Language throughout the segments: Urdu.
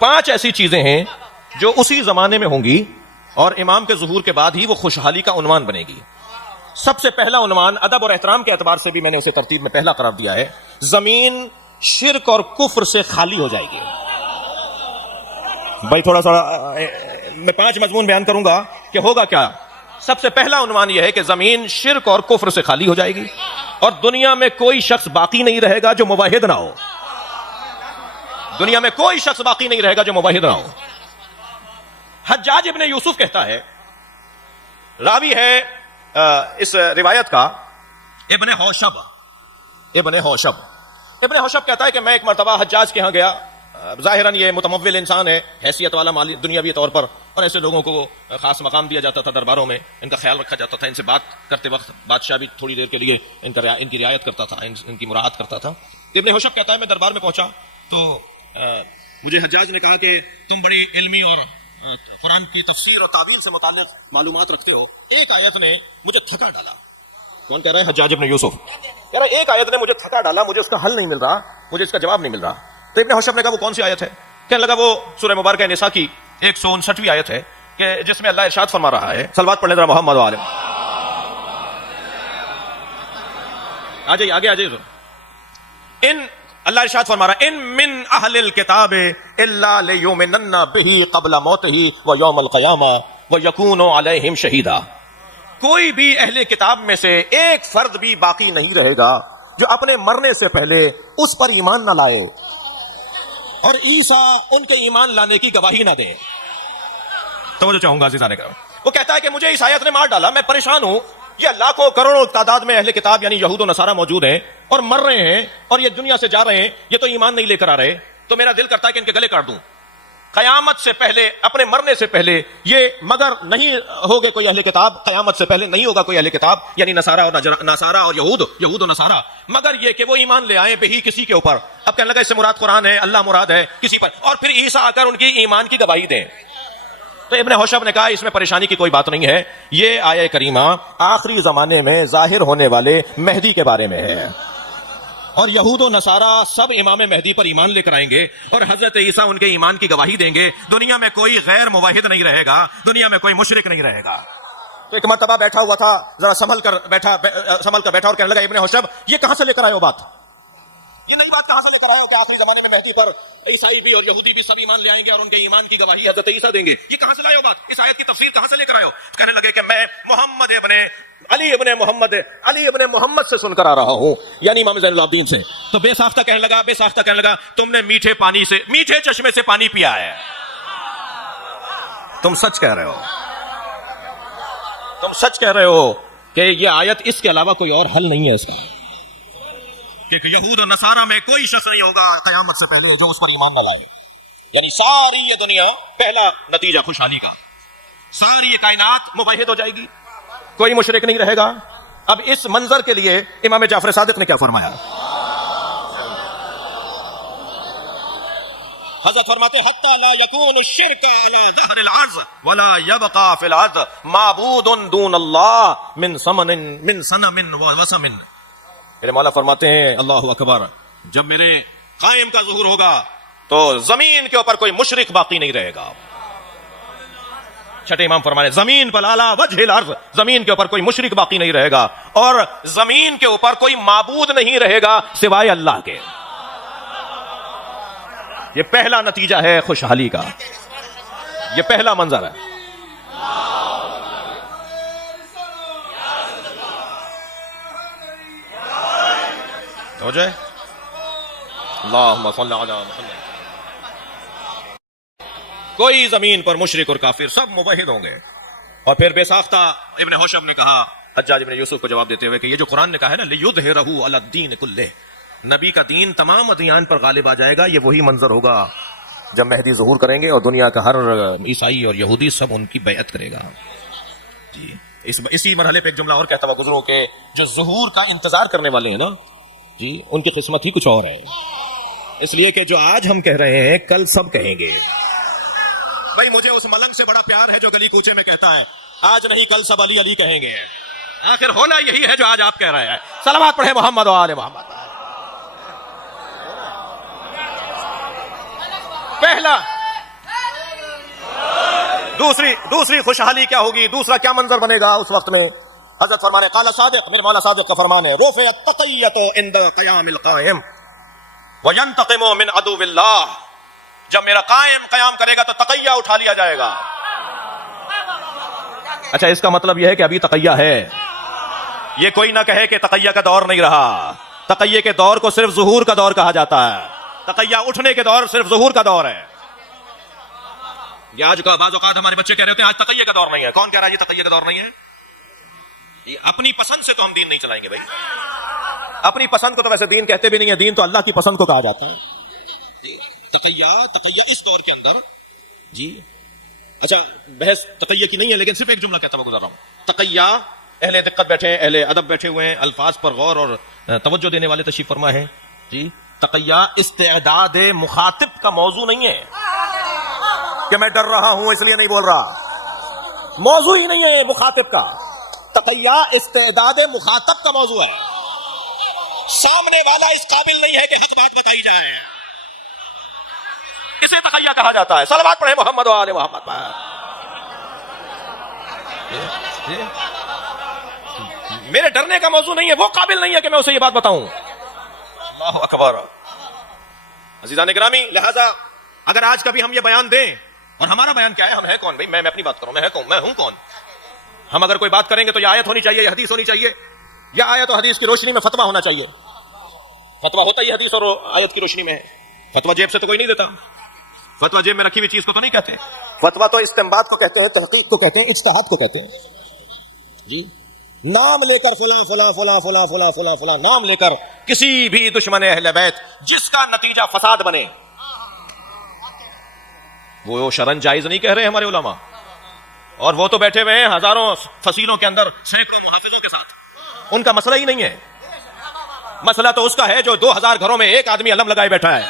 5 ایسی چیزیں ہیں جو اسی زمانے میں ہوں گی اور امام کے ظہور کے بعد ہی وہ خوشحالی کا عنوان بنے گی. سب سے پہلا عنوان ادب اور احترام کے اعتبار سے بھی میں نے اسے ترتیب میں پہلا قرار دیا ہے. زمین شرک اور کفر سے خالی ہو جائے گی. بھائی تھوڑا سا میں 5 مضمون بیان کروں گا کہ ہوگا کیا. سب سے پہلا عنوان یہ ہے کہ زمین شرک اور کفر سے خالی ہو جائے گی اور دنیا میں کوئی شخص باقی نہیں رہے گا جو موحد نہ ہو. دنیا میں کوئی شخص باقی نہیں رہے گا جو موحد نہ ہو. حجاج ابن یوسف کہتا ہے، راوی ہے اس روایت کا ابن حوشب. ابن حوشب کہتا ہے کہ میں ایک مرتبہ حجاج کے ہاں گیا. ظاہراً یہ متمول انسان ہے، حیثیت والا مالی دنیاوی طور پر، اور ایسے لوگوں کو خاص مقام دیا جاتا تھا درباروں میں، ان کا خیال رکھا جاتا تھا. ان سے بات کرتے وقت بادشاہ بھی تھوڑی دیر کے لیے ان کی رعایت کرتا تھا، ان کی مراعات کرتا تھا. ابن حوشب کہتا ہے میں دربار میں پہنچا تو مجھے حجاج نے کہا کہ تم بڑی علمی اور قرآن کی تفسیر اور تعبیر سے متعلق معلومات رکھتے ہو. ایک آیت نے مجھے تھکا ڈالا. کون کہہ رہا ہے؟ حجاج ابن یوسف کہہ رہا ہے ایک آیت نے مجھے تھکا ڈالا، مجھے اس کا حل نہیں مل رہا، مجھے اس کا جواب نہیں مل رہا. تو ابن حوشب نے کہا وہ کون سی آیت ہے؟ کہنے لگا وہ سورہ مبارکہ نساء کی 159ویں آیت ہے کہ جس میں اللہ ارشاد فرما رہا ہے، صلوات پڑھ لیں ذرا محمد و آلہ. آ جائیے آگے آ جائیے. ان اللہ ارشاد فرما رہا ہے ان من اہل الکتاب الا لیؤمنن بہ قبل موتہ ویوم القیامہ ویکون علیہم شہیدا. کوئی بھی اہل کتاب میں سے ایک فرد بھی باقی نہیں رہے گا جو اپنے مرنے سے پہلے اس پر ایمان نہ لائے اور عیسیٰ ان کے ایمان لانے کی گواہی نہ دیں. توجہ چاہوں گا عزیزان کرام. وہ کہتا ہے کہ مجھے اس آیت نے مار ڈالا، میں پریشان ہوں. یہ لاکھوں کروڑوں تعداد میں اہل کتاب یعنی یہود و نصارہ موجود ہیں اور مر رہے ہیں اور یہ دنیا سے جا رہے ہیں، یہ تو ایمان نہیں لے کر آ رہے. تو میرا دل کرتا ہے کہ ان کے گلے کاٹ دوں. قیامت سے پہلے، اپنے مرنے سے پہلے یہ مگر نہیں ہوگے کوئی اہل کتاب، قیامت سے پہلے نہیں ہوگا کوئی اہل کتاب یعنی نصارہ اور یہود و نصارہ، مگر یہ کہ وہ ایمان لے آئیں بہی کسی کے اوپر. اب کہنے لگا اس سے مراد قرآن ہے، اللہ مراد ہے کسی پر، اور پھر عیسیٰ آ کر ان کی ایمان کی گواہی دیں. تو ابن حوشب نے کہا اس میں پریشانی کی کوئی بات نہیں ہے. یہ آیہ کریمہ آخری زمانے میں ظاہر ہونے والے مہدی کے بارے میں ہے اور یہود و نصارہ سب امام مہدی پر ایمان لے کر آئیں گے اور حضرت عیسیٰ ان کے ایمان کی گواہی دیں گے. دنیا میں کوئی غیر موحد نہیں رہے گا، دنیا میں کوئی مشرک نہیں رہے گا. تو ایک مرتبہ بیٹھا ہوا تھا، ذرا سنبھل کر بیٹھا اور کہنے لگا ابن حوشب یہ کہاں سے لے کر آئے ہو بات؟ یہ نئی بات کہاں سے لے کر آئے ہو کہ آخری زمانے میں مہدی پر عیسائی بھی اور یہودی بھی سب ایمان لے آئیں گے اور ان کے ایمان کی گواہی حضرت عیسیٰ دیں گے؟ یہ کہاں سے لائے ہو بات؟ اس آیت کی تفسیر کہاں سے لے کر آئے ہو؟ کہنے لگے کہ میں علی ابن محمد سے سن کر آ رہا ہوں، یعنی امام زین العابدین سے. تو بے ساختہ کہنے لگا تم نے میٹھے چشمے سے پانی پیا ہے. تم سچ کہہ رہے ہو کہ یہ آیت اس کے علاوہ کوئی اور حل نہیں ہے اس کا، کہ یہود و نصارہ میں کوئی شخص نہیں ہوگا قیامت سے پہلے جو اس پر ایمان نہ لائے. یعنی ساری یہ دنیا، پہلا نتیجہ خوشحالی کا، ساری یہ کائنات موحد ہو جائے گی، کوئی مشرک نہیں رہے گا. اب اس منظر کے لیے امام جعفر صادق نے کیا فرمایا؟ حضرت فرماتے حتی لا یکون الشرک علی ظہر الارض ولا یبقى فی الارض معبود دون اللہ من صنم ووثن. میرے مولا فرماتے ہیں اللہ اکبر، جب میرے قائم کا ظہور ہوگا تو زمین کے اوپر کوئی مشرک باقی نہیں رہے گا. چھٹے امام فرمانے زمین پر علی وجہ الارض، زمین کے اوپر کوئی مشرک باقی نہیں رہے گا اور زمین کے اوپر کوئی معبود نہیں رہے گا سوائے اللہ کے. یہ پہلا نتیجہ ہے خوشحالی کا، یہ پہلا منظر ہے. ہو جائے اللہم صلی علی محمد. کوئی زمین پر مشرک اور کافر سب موحد ہوں گے. اور پھر بے ساختہ ابن حوشب نے کہا حجاج ابن یوسف کو جواب دیتے ہوئے کہ یہ جو قرآن نے کہا ہے نا لیظہرہ علی الدین کلہ، نبی کا دین تمام ادیان پر غالب آ جائے گا. یہ وہی منظر ہوگا جب مہدی ظہور کریں گے اور دنیا کا ہر عیسائی اور یہودی سب ان کی بیعت کرے گا. جی اسی مرحلے پہ ایک جملہ اور کہتا ہوا گزروں کہ جو ظہور کا انتظار کرنے والے ہیں نا جی، ان کی قسمت ہی کچھ اور ہے. اس لیے کہ جو آج ہم کہہ رہے ہیں کل سب کہیں گے. بھائی مجھے اس ملنگ سے بڑا پیار ہے جو گلی کوچے میں کہتا ہے آج نہیں کل سب علی علی کہیں گے. آخر ہونا یہی ہے جو آج آپ کہہ رہے ہیں. صلوات پڑھے محمد و آل محمد. دوسری خوشحالی کیا ہوگی, دوسرا کیا منظر بنے گا اس وقت میں. حضرت فرمانے قال صادق, میرے مولا صادق کا فرمان ہے, رفعت التقیۃ عند قیام القائم وینتقم من عدو اللہ. جب میرا قائم قیام کرے گا تو تقیہ اٹھا لیا جائے گا. اچھا, اس کا مطلب یہ ہے کہ ابھی تقیہ ہے. یہ کوئی نہ کہے کہ تقیہ کا دور نہیں رہا. تقیہ کے دور کو صرف ظہور کا دور کہا جاتا ہے. تقیہ اٹھنے کے دور صرف ظہور کا دور ہے. یہ آج کا بعض اوقات ہمارے بچے کہہ رہے ہوتے ہیں آج تقیہ کا دور نہیں ہے. کون کہہ رہا ہے یہ تقیہ کا دور نہیں ہے؟ اپنی پسند سے تو ہم دین نہیں چلائیں گے بھائی. اپنی پسند کو تو ویسے دین کہتے بھی نہیں ہے, دین تو اللہ کی پسند کو کہا جاتا ہے. تقیہ اس دور کے اندر جی. اچھا, بحث تقیہ کی نہیں ہے لیکن صرف ایک جملہ کہتا ہوا گزر رہا ہوں. تقیہ, اہل دقت بیٹھے, اہل ادب بیٹھے ہوئے ہیں, الفاظ پر غور اور توجہ دینے والے تشریف فرما ہے جی. تقیہ استعداد مخاطب کا موضوع نہیں ہے کہ میں ڈر رہا ہوں اس لیے نہیں بول رہا. موضوع ہی نہیں ہے مخاطب کا. تقیہ استعداد مخاطب کا موضوع ہے. سامنے والا اس قابل نہیں ہے کہ حق بات بتائی جائے, اسے تقیہ کہا جاتا ہے. صلوات پڑھے محمد و آل محمد پر. میرے ڈرنے کا موضوع نہیں ہے, وہ قابل نہیں ہے کہ میں اسے یہ بات بتاؤں. اللہ اکبر. عزیزان گرامی, لہذا اگر آج کبھی ہم یہ بیان دیں, اور ہمارا بیان کیا ہے, ہم ہیں کون بھائی, میں اپنی بات کروں, میں ہوں کون. ہم اگر کوئی بات کریں گے تو یہ آیت ہونی چاہیے, یہ حدیث ہونی چاہیے, یا آیت و حدیث کی روشنی میں فتویٰ ہونا چاہیے. فتویٰ ہوتا ہی حدیث اور آیت کی روشنی میں ہے. فتویٰ جیب سے تو کوئی نہیں دیتا. فتویٰ جیب میں رکھی ہوئی چیز کو تو نہیں کہتے. فتویٰ تو استنباط کو کہتے ہیں, تحقیق کو کہتے ہیں, اجتہاد کو کہتے ہیں جی. نام لے کر فلاں فلاں فلاں فلاں فلاں فلاں فلاں نام لے کر کسی بھی دشمن اہل بیت جس کا نتیجہ فساد بنے, وہ شرن جائز نہیں کہہ رہے ہمارے علماء. اور وہ تو بیٹھے ہوئے ہیں ہزاروں فصیلوں کے اندر سینکڑوں محافظوں کے ساتھ. ان کا مسئلہ ہی نہیں ہے. مسئلہ تو اس کا ہے جو 2000 گھروں میں ایک آدمی علم لگائے بیٹھا ہے.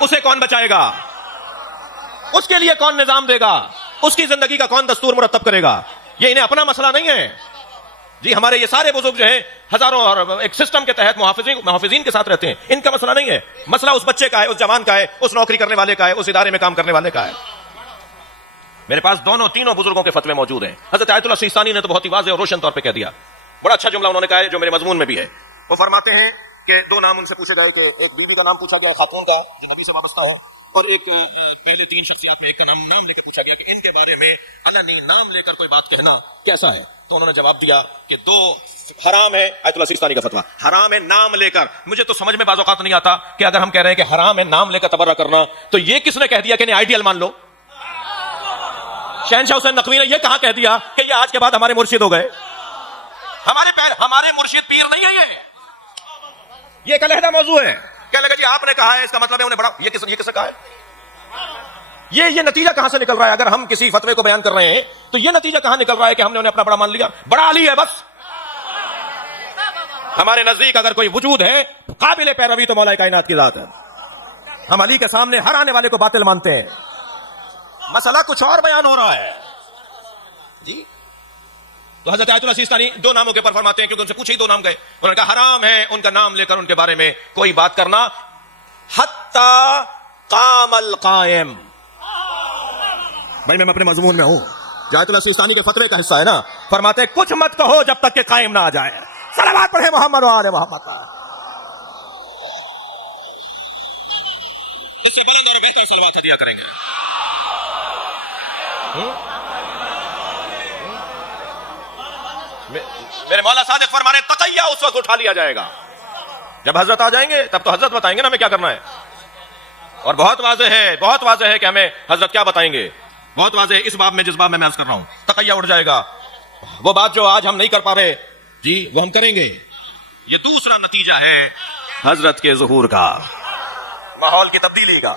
اسے کون بچائے گا؟ اس کے لیے کون نظام دے گا؟ اس کی زندگی کا کون دستور مرتب کرے گا؟ یہ انہیں اپنا مسئلہ نہیں ہے جی. ہمارے یہ سارے بزرگ جو ہیں ہزاروں اور ایک سسٹم کے تحت محافظین کے ساتھ رہتے ہیں. ان کا مسئلہ نہیں ہے. مسئلہ اس بچے کا ہے, اس جوان کا ہے, اس نوکری کرنے والے کا ہے, اس ادارے میں کام کرنے والے کا ہے. میرے پاس تینوں بزرگوں کے فتوے موجود ہیں. حضرت آیت اللہ سیستانی نے تو بہت ہی واضح اور روشن طور پہ کہہ دیا. بڑا اچھا جملہ انہوں نے کہا ہے جو میرے مضمون میں بھی ہے. وہ فرماتے ہیں کہ 2 نام ان سے پوچھے گئے, کہ ایک بیوی کا نام پوچھا گیا, خاتون کا جو نبی سے وابستہ ہے, اور ایک پہلے 3 شخصیات میں ایک کا نام لے کر پوچھا گیا کہ ان کے بارے میں علنی نام لے کر کوئی بات کہنا کیسا ہے. تو انہوں نے جواب دیا کہ 2 حرام ہے. آیت اللہ سیستانی کا فتویٰ, حرام ہے نام لے کر. مجھے تو سمجھ میں بعض اوقات نہیں آتا کہ اگر ہم کہہ رہے ہیں کہ حرام ہے نام لے کر تبرہ کرنا, تو یہ کس نے کہہ دیا کہ انہیں آئیڈیل مان لو؟ شہنشاہ حسین نقوی نے یہ کہاں کہہ دیا کہ یہ آج کے بعد ہمارے مرشد ہو گئے؟ ہمارے مرشد پیر نہیں ہے. یہ ایک علیحدہ موضوع ہے. کیا لگا جی آپ نے کہا ہے, اس کا مطلب ہے انہیں بڑا. یہ کس نے کہا ہے؟ یہ نتیجہ کہاں سے نکل رہا ہے؟ اگر ہم کسی فتوے کو بیان کر رہے ہیں تو یہ نتیجہ کہاں نکل رہا ہے کہ ہم نے انہیں اپنا بڑا مان لیا, بڑا علی ہے بس. ہمارے نزدیک اگر کوئی وجود ہے قابل پیروی تو مولا کائنات کی ذات ہے. ہم علی کے سامنے ہر آنے والے کو باطل مانتے ہیں. مسئلہ کچھ اور بیان ہو رہا ہے جی. تو حضرت آیت اللہ سیستانی 2 ناموں کے پر فرماتے ہیں, کیونکہ ان سے پوچھے ہی 2 نام گئے. انہوں نے کہا حرام ہے ان کا نام لے کر ان کے بارے میں کوئی بات کرنا حتی قام القائم. بھائی میں اپنے مضمون میں ہوں. آیت اللہ سیستانی کے فتوے کا حصہ ہے نا. فرماتے ہیں کچھ مت کہو جب تک کہ قائم نہ آ جائے. صلوات پڑھے محمد و آل محمد. اس سے بلند اور بہتر صلوات ہدیہ کریں گے. میرے مولا صادق فرمانے تقیہ اس وقت اٹھا لیا جائے گا جب حضرت آ جائیں گے. تب تو حضرت بتائیں گے نا ہمیں کیا کرنا ہے. اور بہت واضح ہے کہ ہمیں حضرت کیا بتائیں گے. بہت واضح ہے اس باب میں, جس باب میں عرض کر رہا ہوں. تقیہ اٹھ جائے گا. وہ بات جو آج ہم نہیں کر پا رہے جی, وہ ہم کریں گے. یہ دوسرا نتیجہ ہے حضرت کے ظہور کا, ماحول کی تبدیلی کا.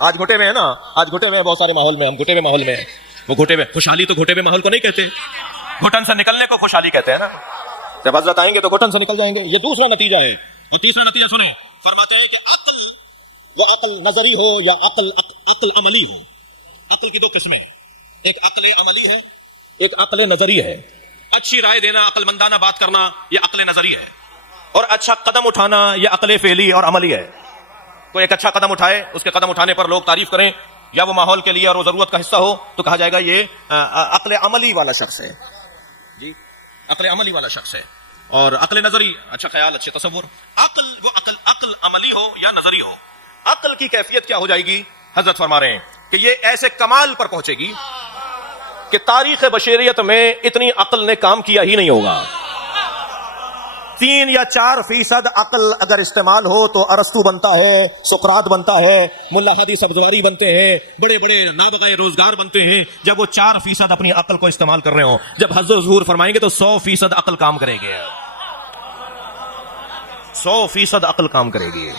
آج گھٹے میں ہے نا, آج گھٹے میں بہت سارے ماحول میں, ہم گھٹے ہوئے ماحول میں. وہ گھٹے میں خوشحالی تو گھٹے ہوئے ماحول کو نہیں کہتے, گھٹن سے نکلنے کو خوشحالی کہتے ہیں نا. جب حضرت آئیں گے تو گھٹن سے نکل جائیں گے. یہ دوسرا نتیجہ ہے. اور تیسرا نتیجہ سنیں, فرماتے ہیں کہ عقل, وہ عقل نظری ہو یا عقل عملی ہو. عقل کی 2 قسمیں ہیں, ایک عقل عملی ہے, ایک عقل نظری ہے. اچھی رائے دینا, عقل مندانہ بات کرنا, یہ عقل نظری ہے. اور اچھا قدم اٹھانا, یہ عقل فعلی اور عملی ہے. کوئی ایک اچھا قدم اٹھائے, اس کے قدم اٹھانے پر لوگ تعریف کریں, یا وہ ماحول کے لیے اور وہ ضرورت کا حصہ ہو تو کہا جائے گا یہ عقل عملی والا شخص ہے. جی عقل عملی والا شخص ہے. اور عقل نظری اچھا خیال اچھے تصور. عقل عملی ہو یا نظری ہو, عقل کی کیفیت کیا ہو جائے گی؟ حضرت فرما رہے ہیں کہ یہ ایسے کمال پر پہنچے گی کہ تاریخ بشریت میں اتنی عقل نے کام کیا ہی نہیں ہوگا. 3 یا 4% عقل اگر استعمال ہو تو ارسطو بنتا ہے, سقراط بنتا ہے, ملا ہادی سبزواری بنتے ہیں, بڑے بڑے نابغہ روزگار بنتے ہیں. جب وہ 4% اپنی عقل کو استعمال کر رہے ہوں, جب حضرت ظہور فرمائیں گے تو 100% عقل کام کرے گی. 100% عقل کام کرے گی.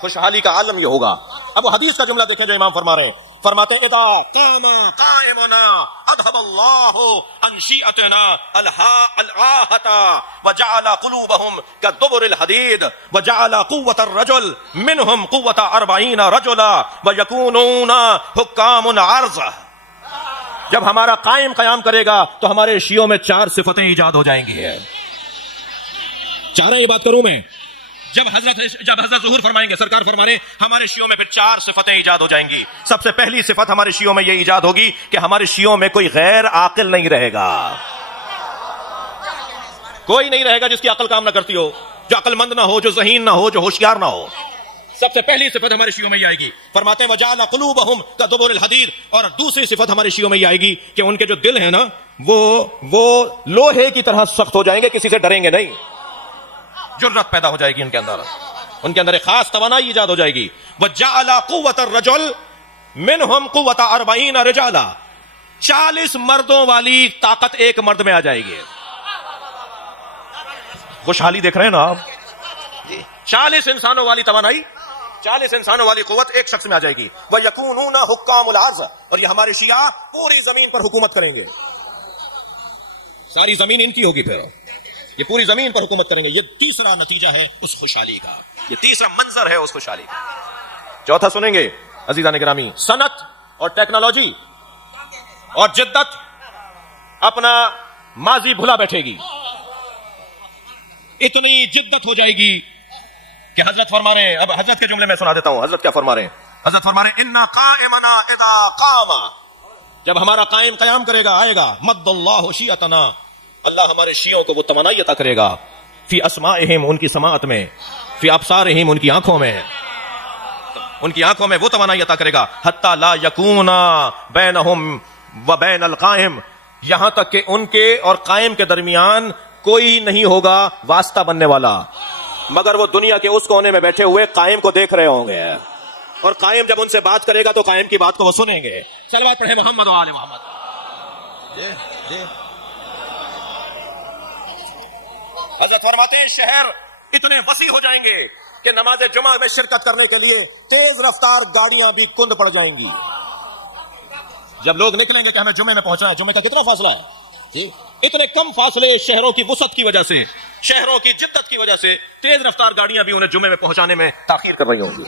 خوشحالی کا عالم یہ ہوگا. اب وہ حدیث کا جملہ دیکھیں جو امام فرما رہے ہیں, فرماتے ہیں اذا قام قائمنا اذهب الله عن شيئتنا الآهة وجعل قلوبهم كدبر الحديد وجعل قوة الرجل منهم قوة 40 رجلا ويكونون حكام عرض. جب ہمارا قائم قیام کرے گا تو ہمارے شیعوں میں 4 صفتیں ایجاد ہو جائیں گی. چاریں یہ بات کروں میں, جب حضرت ظہور فرمائیں گے, سرکار فرما رہے ہمارے شیعوں میں پھر 4 صفتیں ایجاد ہو جائیں گی. سب سے پہلی صفت ہمارے شیعوں میں یہ ایجاد ہوگی کہ ہمارے شیعوں میں کوئی غیر عاقل نہیں رہے گا. کوئی نہیں رہے گا جس کی عقل کام نہ کرتی ہو, جو عقل مند نہ ہو, جو ذہین نہ ہو, جو ہوشیار نہ ہو. سب سے پہلی صفت ہمارے شیعوں میں یہ آئے گی. فرماتے ہیں وجعل قلوبہم کدبر الحدید. اور دوسری صفت ہمارے شیعوں میں یہ آئے گی کہ ان کے جو دل ہیں نا وہ لوہے کی طرح سخت ہو جائیں گے, کسی سے ڈریں گے نہیں. جرت پیدا ہو جائے گی ان کے اندر ایک خاص توانائی ایجاد ہو جائے گی. وجعل قوت الرجل منہم قوت 40 رجالا. 40 مردوں والی طاقت ایک مرد میں آ جائے گی. خوشحالی دیکھ رہے ہیں نا آپ, 40 انسانوں والی توانائی, 40 انسانوں والی قوت ایک شخص میں آ جائے گی. وَيَكُونُونَ حُكَّامُ الْأَرْضِ. اور یہ ہمارے شیعہ پوری زمین پر حکومت کریں گے. ساری زمین ان کی ہوگی, پھر یہ پوری زمین پر حکومت کریں گے. یہ تیسرا نتیجہ ہے اس خوشحالی کا, یہ تیسرا منظر ہے اس خوشحالی کا. چوتھا سنیں گے عزیزان گرامی, صنعت اور ٹیکنالوجی اور جدت اپنا ماضی بھلا بیٹھے گی. اتنی جدت ہو جائے گی کہ حضرت فرما رہے ہیں, اب حضرت کے جملے میں سنا دیتا ہوں. حضرت کیا فرما رہے ہیں؟ حضرت فرما رہے ہیں اِنَّ قَائِمَنَا اِذَا قَامَ. جب ہمارا قائم قیام کرے گا, آئے گا, مد اللہ شیعتنا, اللہ ہمارے شیعوں کو وہ توانائی عطا کرے گا. فی اسماعہم, ان کی سماعت میں, فی ابصارہم, ان کی آنکھوں میں, ان کی آنکھوں میں وہ توانائی عطا کرے گا. حتی لا یکون بینہم و بین القائم, یہاں تک کہ ان کے اور قائم کے درمیان کوئی نہیں ہوگا واسطہ بننے والا, مگر وہ دنیا کے اس کونے میں بیٹھے ہوئے قائم کو دیکھ رہے ہوں گے, اور قائم جب ان سے بات کرے گا تو قائم کی بات کو وہ سنیں گے. صلوات پڑھیں محمد و آل محمد. حضرت فرماتے ہیں شہر اتنے وسیع ہو جائیں گے کہ نماز جمعہ میں شرکت کرنے کے لیے تیز رفتار گاڑیاں بھی کند پڑ جائیں گی. جب لوگ نکلیں گے کہ ہمیں جمعے میں پہنچنا ہے, جمعے کا کتنا فاصلہ ہے, اتنے کم فاصلے شہروں کی وسعت کی وجہ سے, شہروں کی جدت کی وجہ سے تیز رفتار گاڑیاں بھی انہیں جمعے میں پہنچانے میں تاخیر کر رہی ہوں گی.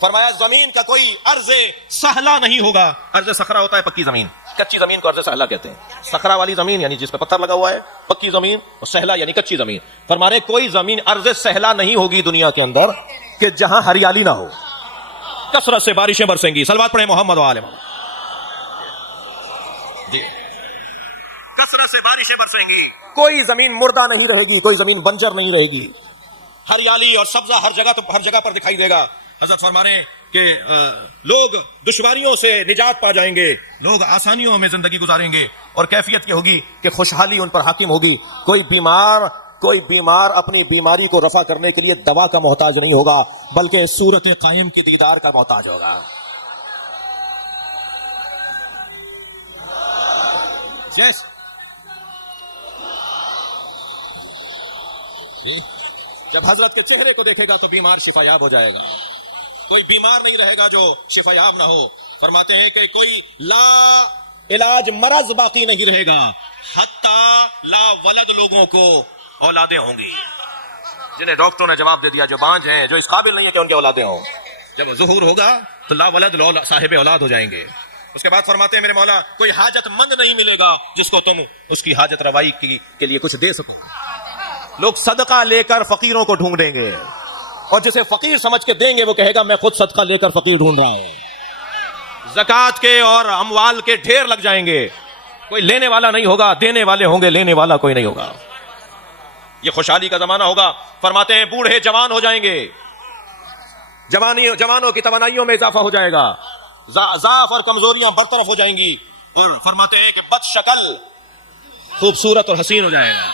فرمایا زمین کا کوئی عرض سہلا نہیں ہوگا. عرض صخرہ ہوتا ہے پکی زمین, کچی زمین کو عرض سہلا کہتے ہیں. صخرہ والی زمین یعنی جس پہ پتھر لگا ہوا ہے, پکی زمین, اور سہلا یعنی کچی زمین. فرما رہے کوئی زمین عرض سہلا نہیں ہوگی دنیا کے اندر کہ جہاں ہریالی نہ ہو, کثرت سے بارشیں برسیں گی. صلوات پڑھیں محمد و آل محمد. جی, کثرت سے بارشیں برسیں گی, کوئی زمین مردہ نہیں رہے گی, کوئی زمین بنجر نہیں رہے گی, ہریالی اور سبزہ ہر جگہ پر دکھائی دے گا. حضرت فرما رہے کہ لوگ دشواریوں سے نجات پا جائیں گے, لوگ آسانیوں میں زندگی گزاریں گے, اور کیفیت یہ ہوگی کہ خوشحالی ان پر حاکم ہوگی. کوئی بیمار اپنی بیماری کو رفع کرنے کے لیے دوا کا محتاج نہیں ہوگا, بلکہ صورت قائم کی دیدار کا محتاج ہوگا. جب حضرت کے چہرے کو دیکھے گا تو بیمار شفا یاب ہو جائے گا. کوئی بیمار نہیں رہے گا جو شفا یاب نہ ہو. فرماتے ہیں کہ کوئی لا علاج مرض باقی نہیں رہے گا, حتی لا ولد, لوگوں کو اولادیں ہوں گی جنہیں ڈاکٹروں نے جواب دے دیا جو بانج ہیں, جو اس قابل نہیں ہے کہ ان کی اولادیں ہوں. جب ظہور ہوگا تو لا ولد, صاحب اولاد ہو جائیں گے. اس کے بعد فرماتے ہیں میرے مولا کوئی حاجت مند نہیں ملے گا جس کو تم اس کی حاجت روائی کے لیے کچھ دے سکو. لوگ صدقہ لے کر فقیروں کو ڈھونڈیں گے, اور جسے فقیر سمجھ کے دیں گے وہ کہے گا میں خود صدقہ لے کر فقیر ڈھونڈ رہا ہوں. زکات کے اور اموال کے ڈھیر لگ جائیں گے، کوئی لینے والا نہیں ہوگا، دینے والے ہوں گے، لینے والا کوئی نہیں ہوگا. یہ خوشحالی کا زمانہ ہوگا. فرماتے ہیں بوڑھے جوان ہو جائیں گے، جوانوں کی توانائیوں میں اضافہ ہو جائے گا، ضعف اور کمزوریاں برطرف ہو جائیں گی، اور فرماتے ہیں کہ بد شکل خوبصورت اور حسین ہو جائے گا.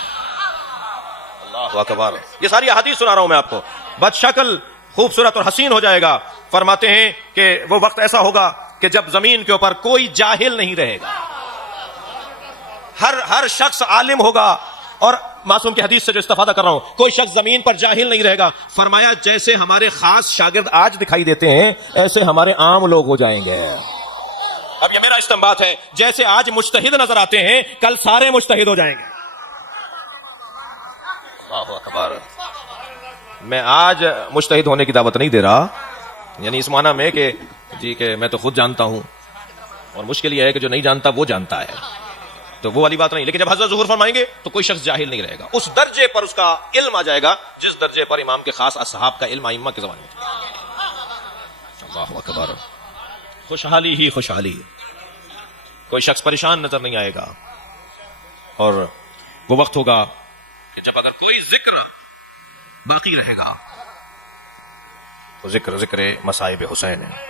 اللہ اکبر. یہ ساری احادیث سنا رہا ہوں میں آپ کو. بد شکل خوبصورت اور حسین ہو جائے گا. فرماتے ہیں کہ وہ وقت ایسا ہوگا کہ جب زمین کے اوپر کوئی جاہل نہیں رہے گا، ہر شخص عالم ہوگا. اور معصوم کی حدیث سے جو استفادہ کر رہا ہوں، کوئی شخص زمین پر جاہل نہیں رہے گا. فرمایا جیسے ہمارے خاص شاگرد آج دکھائی دیتے ہیں، ایسے ہمارے عام لوگ ہو جائیں گے. اب یہ میرا استنباط ہے، جیسے آج مجتہد نظر آتے ہیں، کل سارے مجتہد ہو جائیں گے. اللہ اکبر. میں آج مجتہد ہونے کی دعوت نہیں دے رہا، یعنی اس معنی میں کہ جی کہ میں تو خود جانتا ہوں، اور مشکل یہ ہے کہ جو نہیں جانتا وہ جانتا ہے، تو وہ والی بات نہیں. لیکن جب حضرت ظہور فرمائیں گے تو کوئی شخص جاہل نہیں رہے گا. اس درجے پر اس کا علم آ جائے گا جس درجے پر امام کے خاص اصحاب کا علم ائمہ کے زمانے میں. اللہ اکبر. خوشحالی ہی خوشحالی. کوئی شخص پریشان نظر نہیں آئے گا. اور وہ وقت ہوگا کہ جب اگر کوئی ذکر باقی رہے گا تو ذکر مصائب حسین ہے.